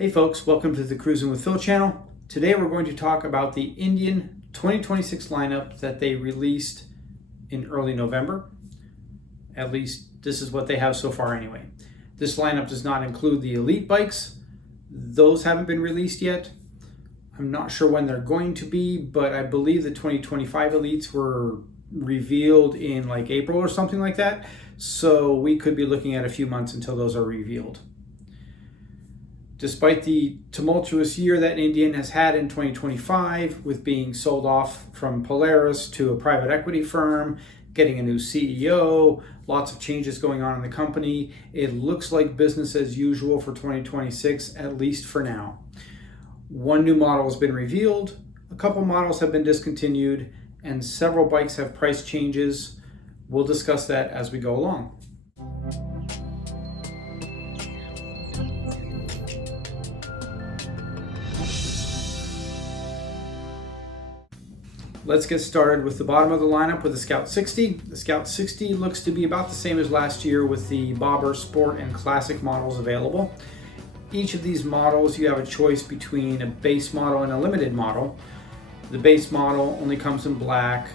Hey folks, welcome to the Cruising with Phil channel. Today we're going to talk about the Indian 2026 lineup that they released in early November. At least this is what they have so far anyway. This lineup does not include the elite bikes. Those haven't been released yet. I'm not sure when they're going to be, but I believe the 2025 elites were revealed in like April or something like that. So we could be looking at a few months until those are revealed. Despite the tumultuous year that Indian has had in 2025, with being sold off from Polaris to a private equity firm, getting a new CEO, lots of changes going on in the company, it looks like business as usual for 2026, at least for now. One new model has been revealed, a couple models have been discontinued, and several bikes have price changes. We'll discuss that as we go along. Let's get started with the bottom of the lineup with the Scout 60. The Scout 60 looks to be about the same as last year with the Bobber Sport and Classic models available. Each of these models you have a choice between a base model and a limited model. The base model only comes in black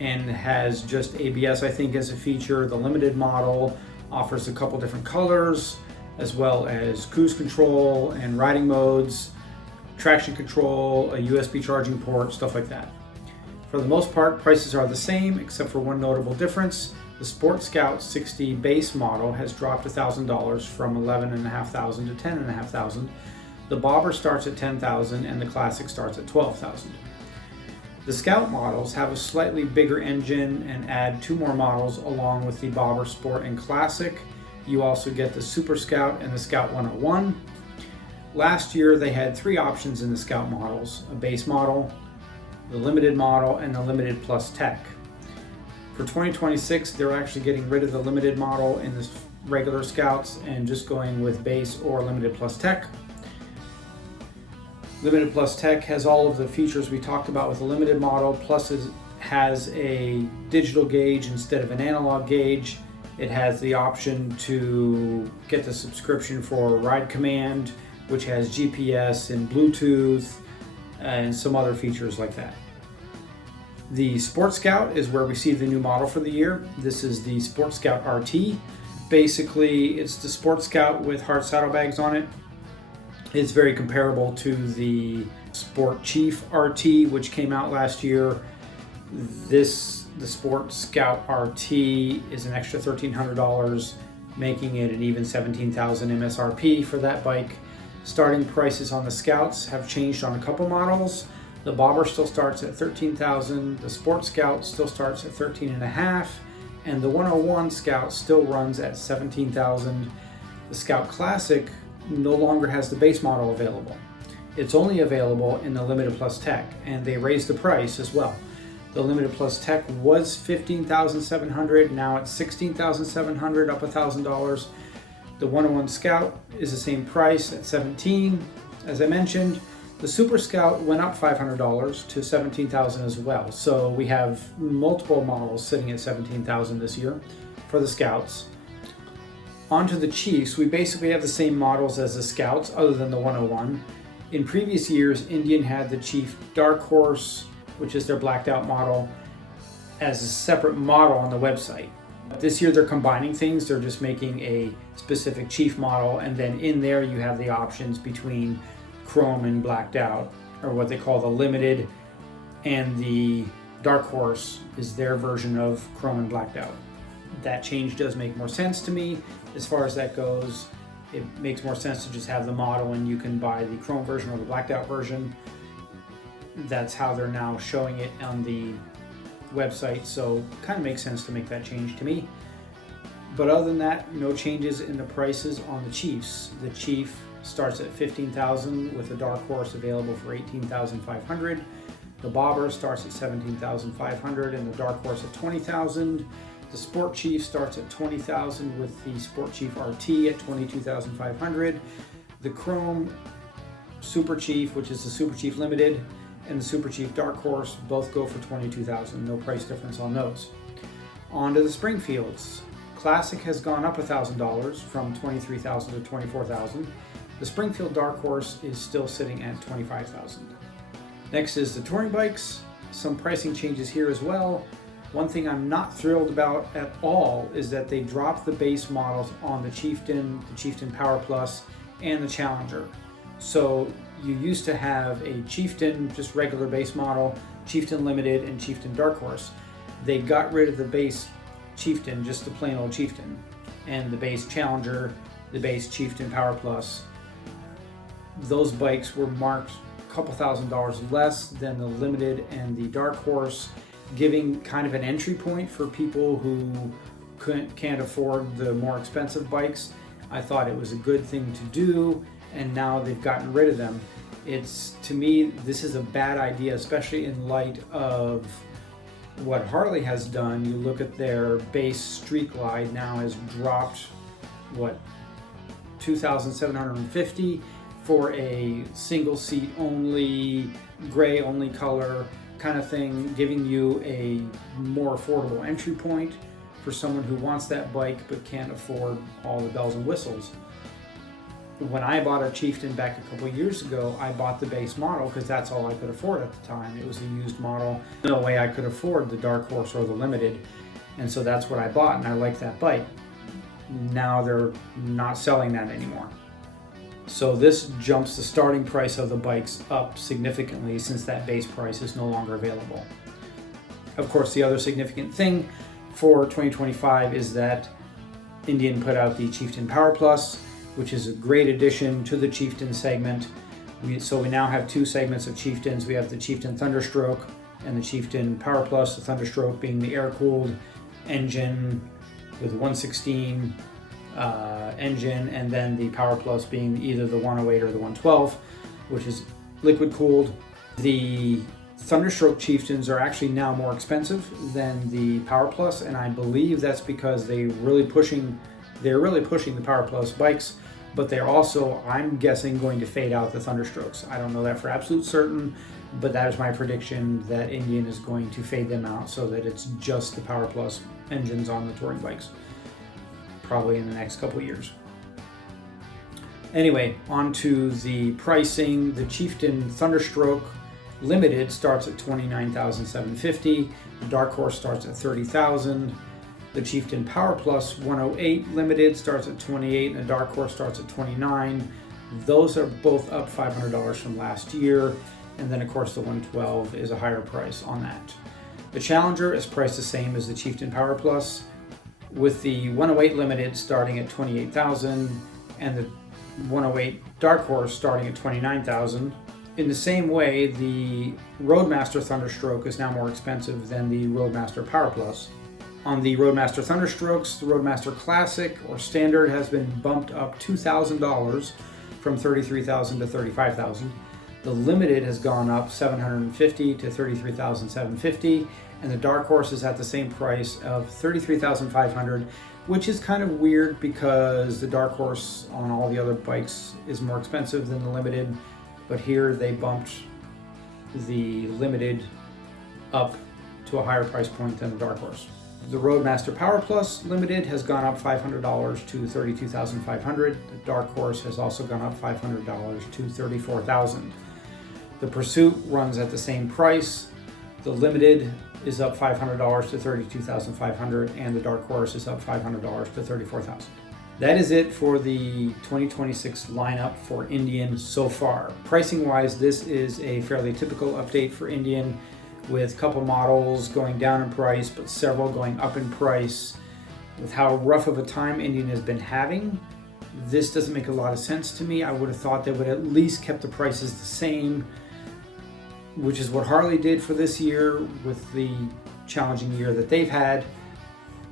and has just ABS, I think, as a feature. The limited model offers a couple different colors, as well as cruise control and riding modes, traction control, a USB charging port, stuff like that. For the most part, prices are the same, except for one notable difference. The Sport Scout 60 base model has dropped $1,000 from $11,500 to $10,500. The Bobber starts at $10,000 and the Classic starts at $12,000. The Scout models have a slightly bigger engine and add two more models along with the Bobber Sport and Classic. You also get the Super Scout and the Scout 101. Last year they had three options in the Scout models: a base model, the limited model, and the limited plus tech. For 2026, they're actually getting rid of the limited model in the regular Scouts and just going with base or limited plus tech. Limited plus tech has all of the features we talked about with the limited model, plus it has a digital gauge instead of an analog gauge. It has the option to get the subscription for Ride Command, which has GPS and Bluetooth and some other features like that. The Sport Scout is where we see the new model for the year. This is the Sport Scout RT. Basically, it's the Sport Scout with hard saddlebags on it. It's very comparable to the Sport Chief RT, which came out last year. The Sport Scout RT is an extra $1,300, making it an even $17,000 MSRP for that bike. Starting prices on the Scouts have changed on a couple models. The Bobber still starts at $13,000, the Sport Scout still starts at $13,500, and the 101 Scout still runs at $17,000. The Scout Classic no longer has the base model available. It's only available in the Limited Plus Tech, and they raised the price as well. The Limited Plus Tech was $15,700, now it's $16,700, up $1,000. The 101 Scout is the same price at $17,000. As I mentioned, the Super Scout went up $500 to $17,000 as well. So we have multiple models sitting at $17,000 this year for the Scouts. On to the Chiefs, we basically have the same models as the Scouts other than the 101. In previous years, Indian had the Chief Dark Horse, which is their blacked out model, as a separate model on the website. This year they're combining things. They're just making a specific Chief model, and then in there you have the options between chrome and blacked out, or what they call the limited, and the Dark Horse is their version of chrome and blacked out. That change does make more sense to me as far as that goes. It makes more sense to just have the model and you can buy the chrome version or the blacked out version. That's how they're now showing it on the website, so kind of makes sense to make that change to me. But other than that, no changes in the prices on the Chiefs. The Chief starts at $15,000 with the Dark Horse available for $18,500. The Bobber starts at $17,500 and the Dark Horse at $20,000. The Sport Chief starts at $20,000 with the Sport Chief RT at $22,500. The Chrome Super Chief, which is the Super Chief Limited, and the Super Chief Dark Horse both go for $22,000. No price difference on those. On to the Springfields. Classic has gone up $1,000 from $23,000 to $24,000. The Springfield Dark Horse is still sitting at $25,000. Next is the touring bikes. Some pricing changes here as well. One thing I'm not thrilled about at all is that they dropped the base models on the Chieftain Power Plus, and the Challenger. So you used to have a Chieftain, just regular base model, Chieftain Limited, and Chieftain Dark Horse. They got rid of the base Chieftain, just the plain old Chieftain, and the base Challenger, the base Chieftain Power Plus. Those bikes were marked a couple $1,000s less than the Limited and the Dark Horse, giving kind of an entry point for people who can't afford the more expensive bikes. I thought it was a good thing to do, and now they've gotten rid of them. To me, this is a bad idea, especially in light of what Harley has done. You look at their base Street Glide now has dropped, $2,750 for a single seat only, gray only color kind of thing, giving you a more affordable entry point for someone who wants that bike but can't afford all the bells and whistles. When I bought a Chieftain back a couple years ago, I bought the base model because that's all I could afford at the time. It was a used model. No way I could afford the Dark Horse or the Limited, and so that's what I bought, and I liked that bike. Now they're not selling that anymore. So this jumps the starting price of the bikes up significantly since that base price is no longer available. Of course, the other significant thing for 2025 is that Indian put out the Chieftain Power Plus, which is a great addition to the Chieftain segment. So we now have two segments of Chieftains. We have the Chieftain Thunderstroke and the Chieftain Power Plus, the Thunderstroke being the air-cooled engine with 116 engine, and then the Power Plus being either the 108 or the 112, which is liquid cooled. The Thunderstroke Chieftains are actually now more expensive than the Power Plus, and I believe that's because they're really pushing the Power Plus bikes, but they're also, I'm guessing, going to fade out the Thunderstrokes. I don't know that for absolute certain, but that is my prediction, that Indian is going to fade them out so that it's just the Power Plus engines on the touring bikes, probably in the next couple of years. Anyway, on to the pricing. The Chieftain Thunderstroke Limited starts at $29,750. The Dark Horse starts at $30,000. The Chieftain Power Plus 108 Limited starts at $28,000, and the Dark Horse starts at $29,000. Those are both up $500 from last year, and then of course the 112 is a higher price on that. The Challenger is priced the same as the Chieftain Power Plus, with the 108 Limited starting at $28,000 and the 108 Dark Horse starting at $29,000. In the same way, the Roadmaster Thunderstroke is now more expensive than the Roadmaster Power Plus. On the Roadmaster Thunderstrokes, the Roadmaster Classic or Standard has been bumped up $2,000 from $33,000 to $35,000. The Limited has gone up $750 to $33,750, and the Dark Horse is at the same price of $33,500, which is kind of weird because the Dark Horse on all the other bikes is more expensive than the Limited, but here they bumped the Limited up to a higher price point than the Dark Horse. The Roadmaster Power Plus Limited has gone up $500 to $32,500. The Dark Horse has also gone up $500 to $34,000. The Pursuit runs at the same price. The Limited is up $500 to $32,500, and the Dark Horse is up $500 to $34,000. That is it for the 2026 lineup for Indian so far. Pricing wise, this is a fairly typical update for Indian, with a couple models going down in price, but several going up in price. With how rough of a time Indian has been having, this doesn't make a lot of sense to me. I would have thought they would at least kept the prices the same, which is what Harley did for this year with the challenging year that they've had.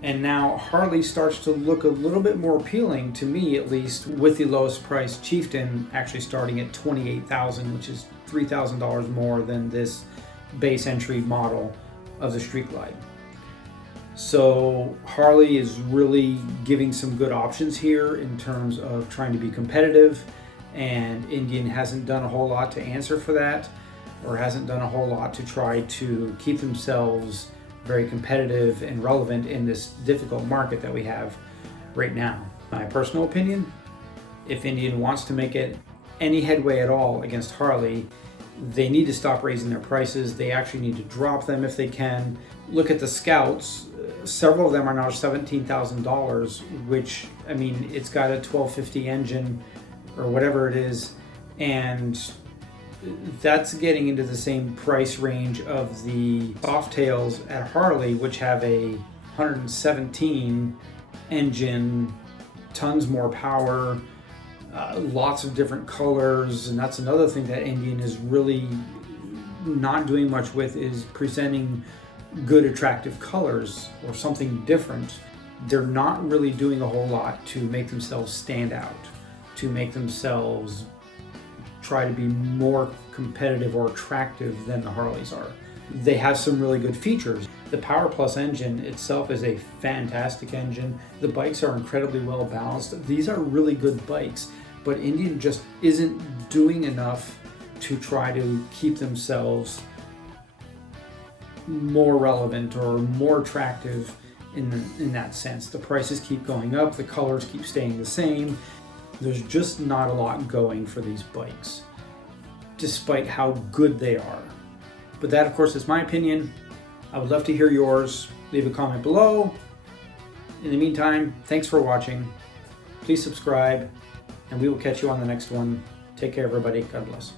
And now Harley starts to look a little bit more appealing to me, at least, with the lowest price Chieftain actually starting at $28,000, which is $3,000 more than this base entry model of the Street Glide. So Harley is really giving some good options here in terms of trying to be competitive, and Indian hasn't done a whole lot to answer for that, or hasn't done a whole lot to try to keep themselves very competitive and relevant in this difficult market that we have right now. My personal opinion, if Indian wants to make it any headway at all against Harley, they need to stop raising their prices. They actually need to drop them if they can. Look at the Scouts. Several of them are now $17,000, which, I mean, it's got a 1250 engine or whatever it is, and that's getting into the same price range of the Softails at Harley, which have a 117 engine, tons more power, lots of different colors. And that's another thing that Indian is really not doing much with, is presenting good attractive colors or something different. They're not really doing a whole lot to make themselves stand out, to make themselves try to be more competitive or attractive than the Harleys are. They have some really good features. The Power Plus engine itself is a fantastic engine. The bikes are incredibly well balanced. These are really good bikes, but Indian just isn't doing enough to try to keep themselves more relevant or more attractive in that sense. The prices keep going up, the colors keep staying the same. There's just not a lot going for these bikes, despite how good they are. But that, of course, is my opinion. I would love to hear yours. Leave a comment below. In the meantime, thanks for watching. Please subscribe, and we will catch you on the next one. Take care, everybody. God bless.